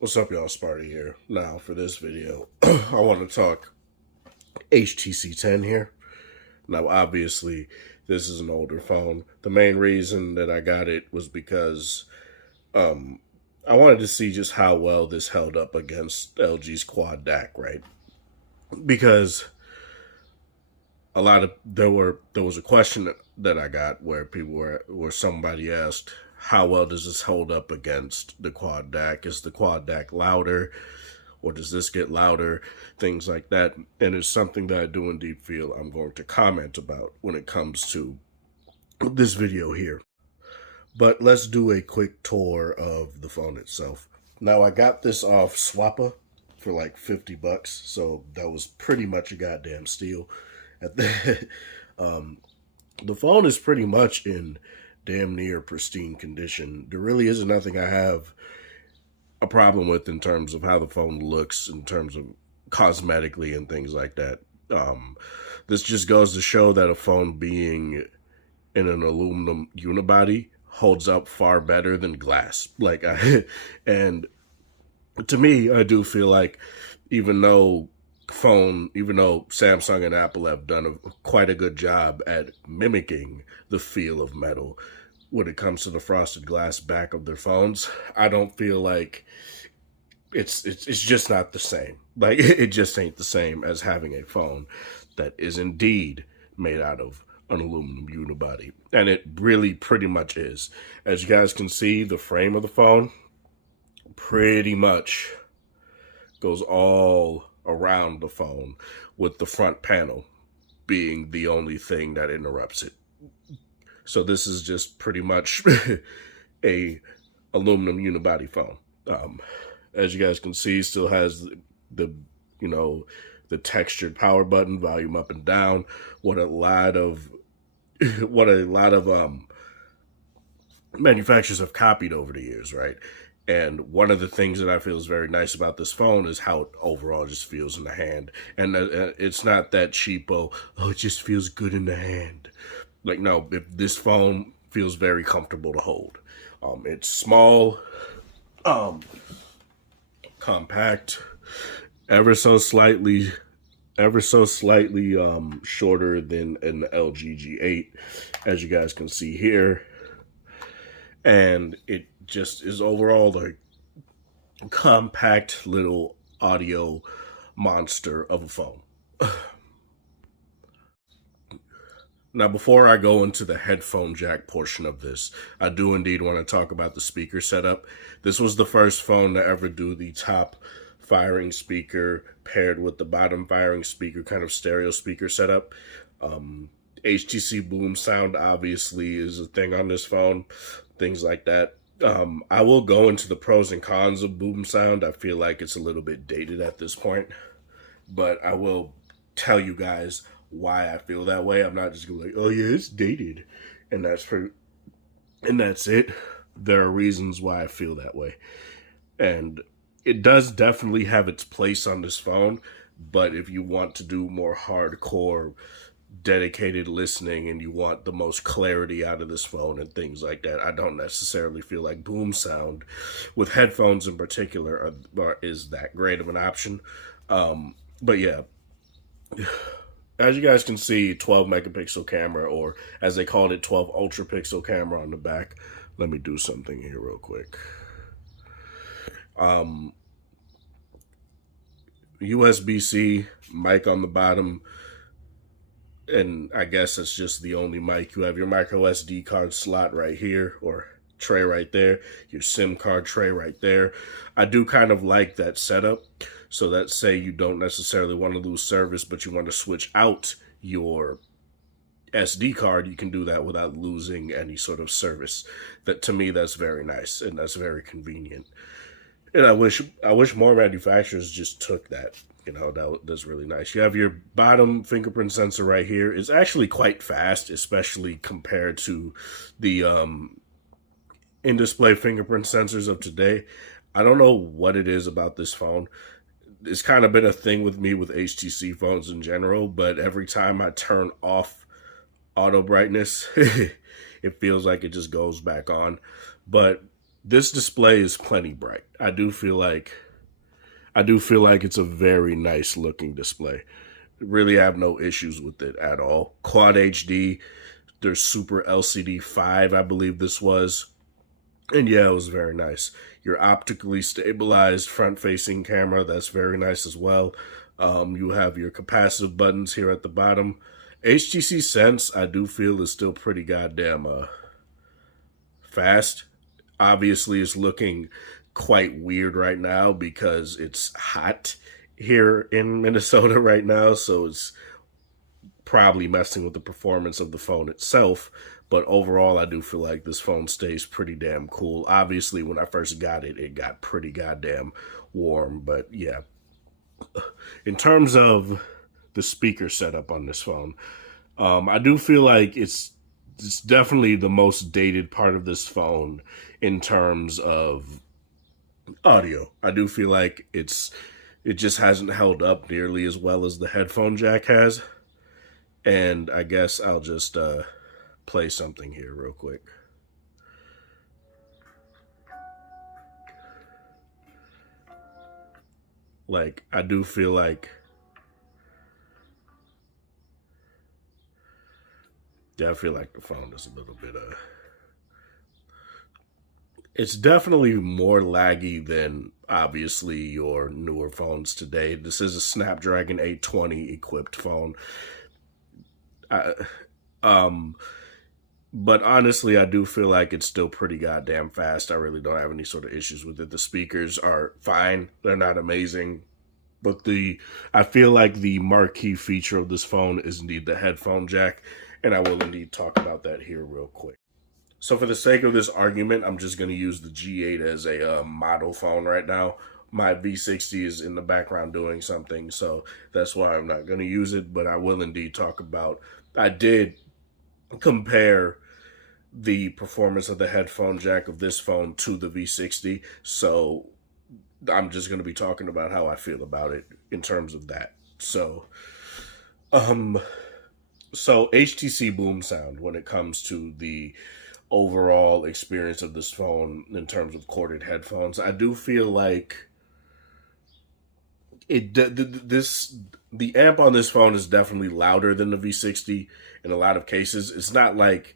What's up, y'all? Sparty here. Now, for this video, I want to talk HTC 10 here. Now, obviously, this is an older phone. The main reason that I got it was because I wanted to see just how well this held up against LG's Quad DAC, right? Because there was a question that I got where where somebody asked, how well does this hold up against the Quad DAC? Is the Quad DAC louder, or does this get louder? Things like that. And it's something that I do indeed feel I'm going to comment about when it comes to this video here. But let's do a quick tour of the phone itself. Now, I got this off Swappa for like $50, so that was pretty much a goddamn steal. The phone is pretty much in damn near pristine condition. There really isn't nothing I have a problem with in terms of how the phone looks, in terms of cosmetically and things like that. This just goes to show that a phone being in an aluminum unibody holds up far better than glass. And to me, I do feel like even though Samsung and Apple have done quite a good job at mimicking the feel of metal when it comes to the frosted glass back of their phones, I don't feel like it's just not the same. Like, it just ain't the same as having a phone that is indeed made out of an aluminum unibody. And it really pretty much is. As you guys can see, the frame of the phone pretty much goes all around the phone, with the front panel being the only thing that interrupts it. So this is just pretty much a aluminum unibody phone. As you guys can see, still has the the textured power button, volume up and down. What a lot of manufacturers have copied over the years, right? And one of the things that I feel is very nice about this phone is how it overall just feels in the hand. And it's not that cheapo, oh, it just feels good in the hand. Like, no, this phone feels very comfortable to hold. It's small, compact, ever so slightly shorter than an LG G8, as you guys can see here. And it just is overall a compact little audio monster of a phone. Now, before I go into the headphone jack portion of this, I do indeed want to talk about the speaker setup. This was the first phone to ever do the top firing speaker paired with the bottom firing speaker kind of stereo speaker setup. HTC boom sound obviously is a thing on this phone, things like that. I will go into the pros and cons of boom sound. I feel like it's a little bit dated at this point, but I will tell you guys why I feel that way. I'm not just going to be like, oh yeah, it's dated, and that's it. There are reasons why I feel that way, and it does definitely have its place on this phone. But if you want to do more hardcore dedicated listening and you want the most clarity out of this phone and things like that, I don't necessarily feel like boom sound with headphones in particular is that great of an option. But yeah, as you guys can see, 12 megapixel camera, or as they called it, 12 ultra pixel camera on the back. Let me do something here real quick. USB-C mic on the bottom, and I guess it's just the only mic. You have your micro SD card slot right here, or tray right there, your SIM card tray right there. I do kind of like that setup. So that, say you don't necessarily want to lose service, but you want to switch out your SD card, you can do that without losing any sort of service. That, to me, that's very nice, and that's very convenient. And I wish more manufacturers just took that. That's really nice. You have your bottom fingerprint sensor right here. It's actually quite fast, especially compared to the in-display fingerprint sensors of today. I don't know what it is about this phone. It's kind of been a thing with me with HTC phones in general, but every time I turn off auto brightness, it feels like it just goes back on. But this display is plenty bright. I do feel like it's a very nice looking display. Really have no issues with it at all. Quad HD, there's Super LCD 5, I believe this was. And yeah, it was very nice. Your optically stabilized front facing camera, that's very nice as well. You have your capacitive buttons here at the bottom. HTC Sense, I do feel, is still pretty goddamn fast. Obviously, it's looking quite weird right now because it's hot here in Minnesota right now, so it's probably messing with the performance of the phone itself. But overall, I do feel like this phone stays pretty damn cool. Obviously, when I first got it, it got pretty goddamn warm. But yeah, in terms of the speaker setup on this phone, I do feel like it's definitely the most dated part of this phone in terms of audio. I do feel like it just hasn't held up nearly as well as the headphone jack has. And I guess I'll just play something here real quick. Like I do feel like yeah, I feel like the phone is a little bit it's definitely more laggy than obviously your newer phones today. This is a Snapdragon 820 equipped phone. I, um but honestly, I do feel like it's still pretty goddamn fast. I really don't have any sort of issues with it. The speakers are fine. They're not amazing. But I feel like the marquee feature of this phone is indeed the headphone jack, and I will indeed talk about that here real quick. So for the sake of this argument, I'm just going to use the G8 as a model phone right now. My V60 is in the background doing something, so that's why I'm not going to use it, but I will indeed talk about. I did compare the performance of the headphone jack of this phone to the V60, so I'm just going to be talking about how I feel about it in terms of that. Um, so HTC Boom Sound when it comes to the overall experience of this phone in terms of corded headphones, I do feel like the amp on this phone is definitely louder than the V60 in a lot of cases. It's not like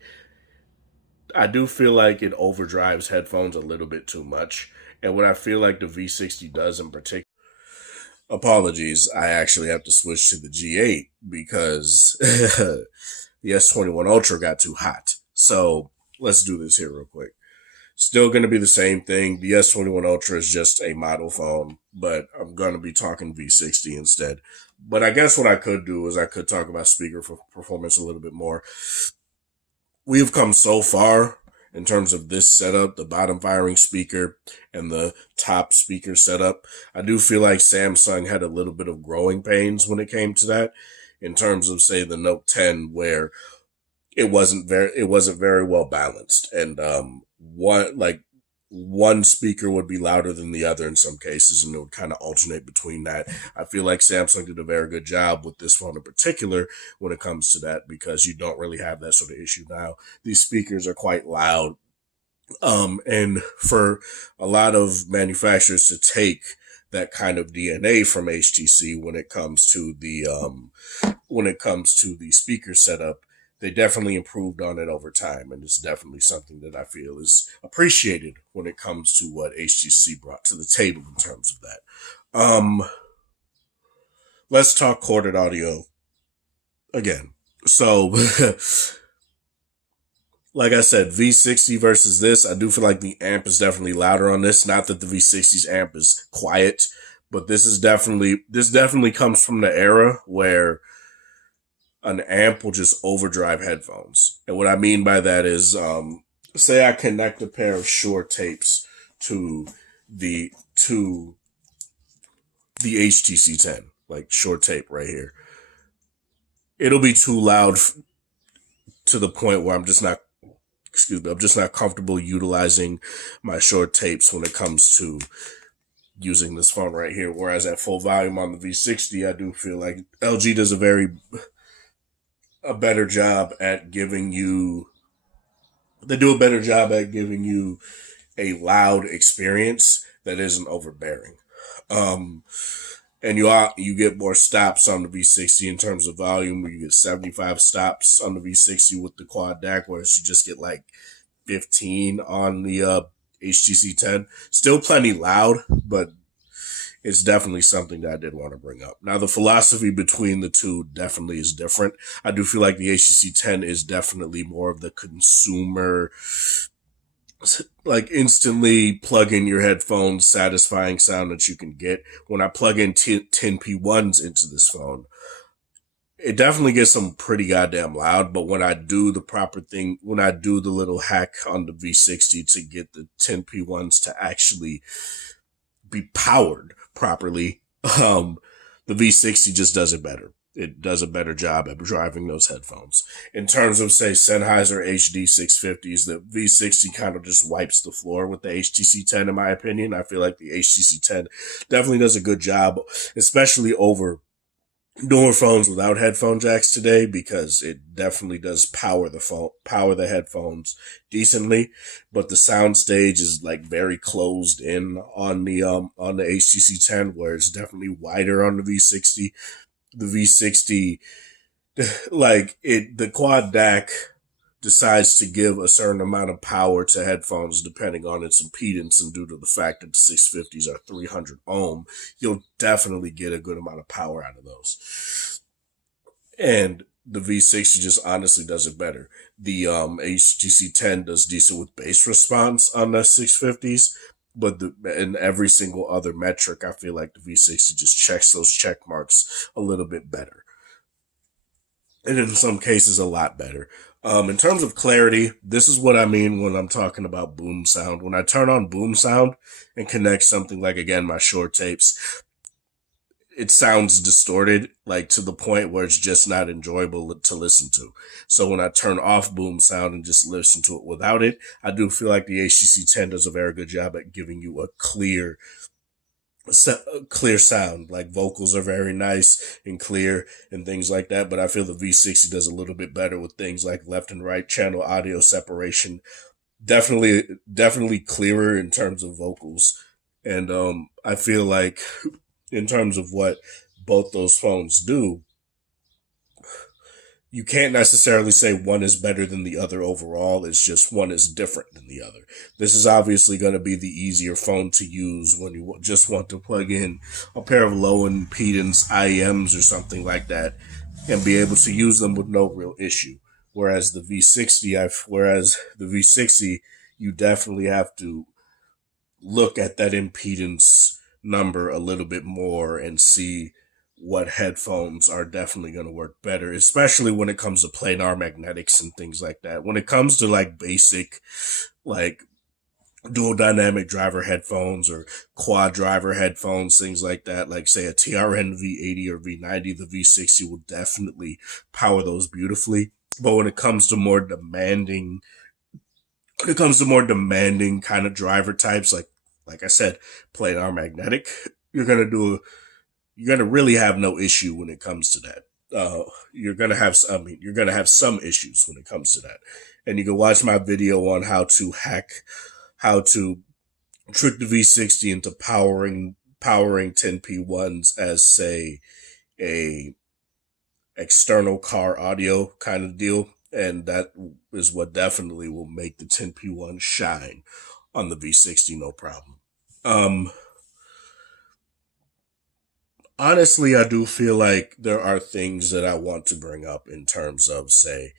I do feel like it overdrives headphones a little bit too much. And what I feel like the V60 does in particular, apologies, I actually have to switch to the G8 because the S21 Ultra got too hot. So let's do this here real quick. Still going to be the same thing. The S21 Ultra is just a model phone, but I'm going to be talking V60 instead. But I guess what I could do is I could talk about speaker performance a little bit more. We've come so far in terms of this setup, the bottom firing speaker and the top speaker setup. I do feel like Samsung had a little bit of growing pains when it came to that in terms of say the Note 10 where it wasn't very well balanced and one speaker would be louder than the other in some cases, and it would kind of alternate between that. I feel like Samsung did a very good job with this phone in particular when it comes to that because you don't really have that sort of issue now. These speakers are quite loud, and for a lot of manufacturers to take that kind of DNA from HTC when it comes to the speaker setup, they definitely improved on it over time, and it's definitely something that I feel is appreciated when it comes to what HTC brought to the table in terms of that. Let's talk corded audio again. So, like I said, V60 versus this, I do feel like the amp is definitely louder on this. Not that the V60's amp is quiet, but this definitely comes from the era where an amp will just overdrive headphones. And what I mean by that is, say I connect a pair of Shure tapes to to the HTC 10, like Shure tape right here. It'll be too loud to the point where I'm just not comfortable utilizing my Shure tapes when it comes to using this phone right here. Whereas at full volume on the V60, I do feel like LG does a better job at giving you they do a better job at giving you a loud experience that isn't overbearing. Um, and you get more stops on the V60 in terms of volume. Where you get 75 stops on the V60 with the quad DAC, whereas you just get like 15 on the HTC 10. Still plenty loud, but it's definitely something that I did want to bring up. Now, the philosophy between the two definitely is different. I do feel like the HTC 10 is definitely more of the consumer, like instantly plug in your headphones, satisfying sound that you can get. When I plug in 10P1s into this phone, it definitely gets some pretty goddamn loud, but when I do the proper thing, when I do the little hack on the V60 to get the 10P1s to actually be powered properly, the V60 just does it better. It does a better job at driving those headphones. In terms of, say, Sennheiser HD 650s, the V60 kind of just wipes the floor with the HTC 10, in my opinion. I feel like the HTC 10 definitely does a good job, especially over newer phones without headphone jacks today, because it definitely does power the headphones decently, but the sound stage is like very closed in on the HTC 10, where it's definitely wider on the V60. The V60, like the quad DAC decides to give a certain amount of power to headphones depending on its impedance, and due to the fact that the 650s are 300 ohm, you'll definitely get a good amount of power out of those. And the V60 just honestly does it better. The HTC 10 does decent with bass response on the 650s, but in every single other metric, I feel like the V60 just checks those check marks a little bit better, and in some cases a lot better. In terms of clarity, this is what I mean when I'm talking about boom sound. When I turn on boom sound and connect something like, again, my short tapes, it sounds distorted, like to the point where it's just not enjoyable to listen to. So when I turn off boom sound and just listen to it without it, I do feel like the HTC 10 does a very good job at giving you a clear sound. Like vocals are very nice and clear and things like that, but I feel the V60 does a little bit better with things like left and right channel audio separation. Definitely clearer in terms of vocals. And I feel like in terms of what both those phones do, you can't necessarily say one is better than the other overall. It's just one is different than the other. This is obviously going to be the easier phone to use when you just want to plug in a pair of low impedance IEMs or something like that and be able to use them with no real issue. Whereas the V60, you definitely have to look at that impedance number a little bit more and see what headphones are definitely going to work better, especially when it comes to planar magnetics and things like that. When it comes to like basic, like dual dynamic driver headphones or quad driver headphones, things like that, like say a TRN V80 or V90, the V60 will definitely power those beautifully. But when it comes to more demanding kind of driver types, like I said, planar magnetic, you're gonna really have no issue when it comes to that. You're gonna have some issues when it comes to that, and you can watch my video on how to trick the V60 into powering 10P1s as, say, a external car audio kind of deal, and that is what definitely will make the 10P1 shine on the V60, no problem. Honestly, I do feel like there are things that I want to bring up in terms of, say,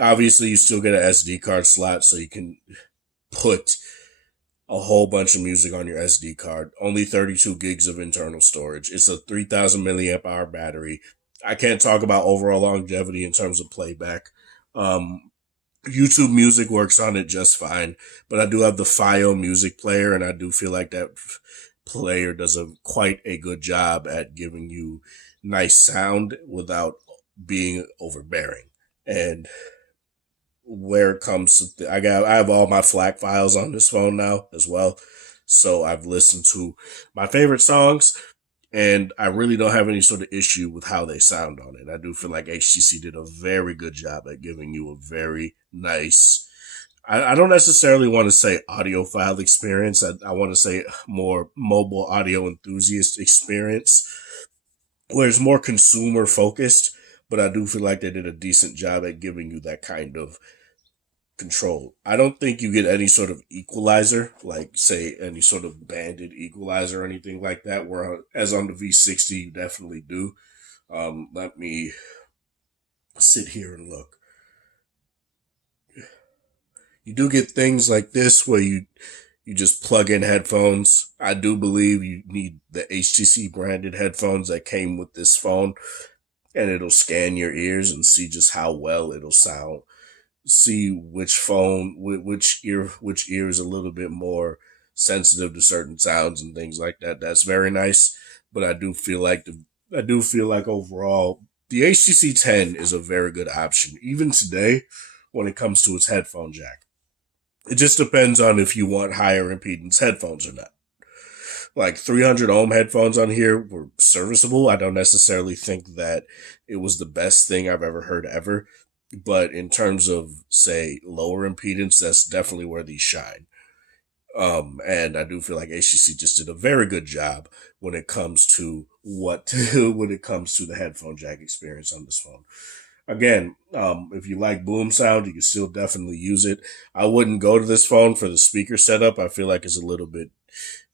obviously you still get an SD card slot, so you can put a whole bunch of music on your SD card. Only 32 gigs of internal storage. It's a 3000 milliamp hour battery. I can't talk about overall longevity in terms of playback. YouTube Music works on it just fine, but I do have the FiO music player, and I do feel like that player does quite a good job at giving you nice sound without being overbearing. And where it comes to, I have all my FLAC files on this phone now as well, so I've listened to my favorite songs, and I really don't have any sort of issue with how they sound on it. I do feel like HTC did a very good job at giving you a very nice I don't necessarily want to say audiophile experience. I want to say more mobile audio enthusiast experience, where it's more consumer focused. But I do feel like they did a decent job at giving you that kind of control. I don't think you get any sort of equalizer, like say any sort of banded equalizer or anything like that. Where as on the V60, you definitely do. Let me sit here and look. You do get things like this where you just plug in headphones. I do believe you need the HTC branded headphones that came with this phone, and it'll scan your ears and see just how well it'll sound. See which phone, which ear is a little bit more sensitive to certain sounds and things like that. That's very nice. But I do feel like overall the HTC 10 is a very good option, even today when it comes to its headphone jack. It just depends on if you want higher impedance headphones or not. Like 300 ohm headphones on here were serviceable. I don't necessarily think that it was the best thing I've ever heard ever. But in terms of, say, lower impedance, that's definitely where these shine. And I do feel like HTC just did a very good job when it comes to when it comes to the headphone jack experience on this phone. Again, if you like boom sound, you can still definitely use it. I wouldn't go to this phone for the speaker setup. I feel like it's a little bit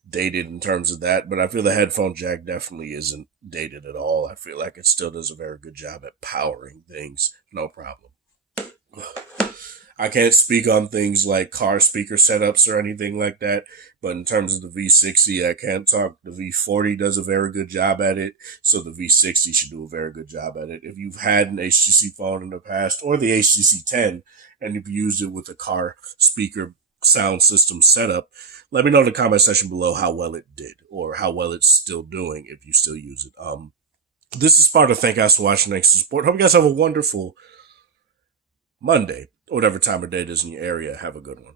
dated in terms of that, but I feel the headphone jack definitely isn't dated at all. I feel like it still does a very good job at powering things, no problem. I can't speak on things like car speaker setups or anything like that, but in terms of the V60, I can't talk. The V40 does a very good job at it, so the V60 should do a very good job at it. If you've had an HTC phone in the past or the HTC 10 and you've used it with a car speaker sound system setup, let me know in the comment section below how well it did or how well it's still doing if you still use it. This is Sparta. Thank you guys for watching. Thanks for support. Hope you guys have a wonderful Monday, or whatever time of day it is in your area. Have a good one.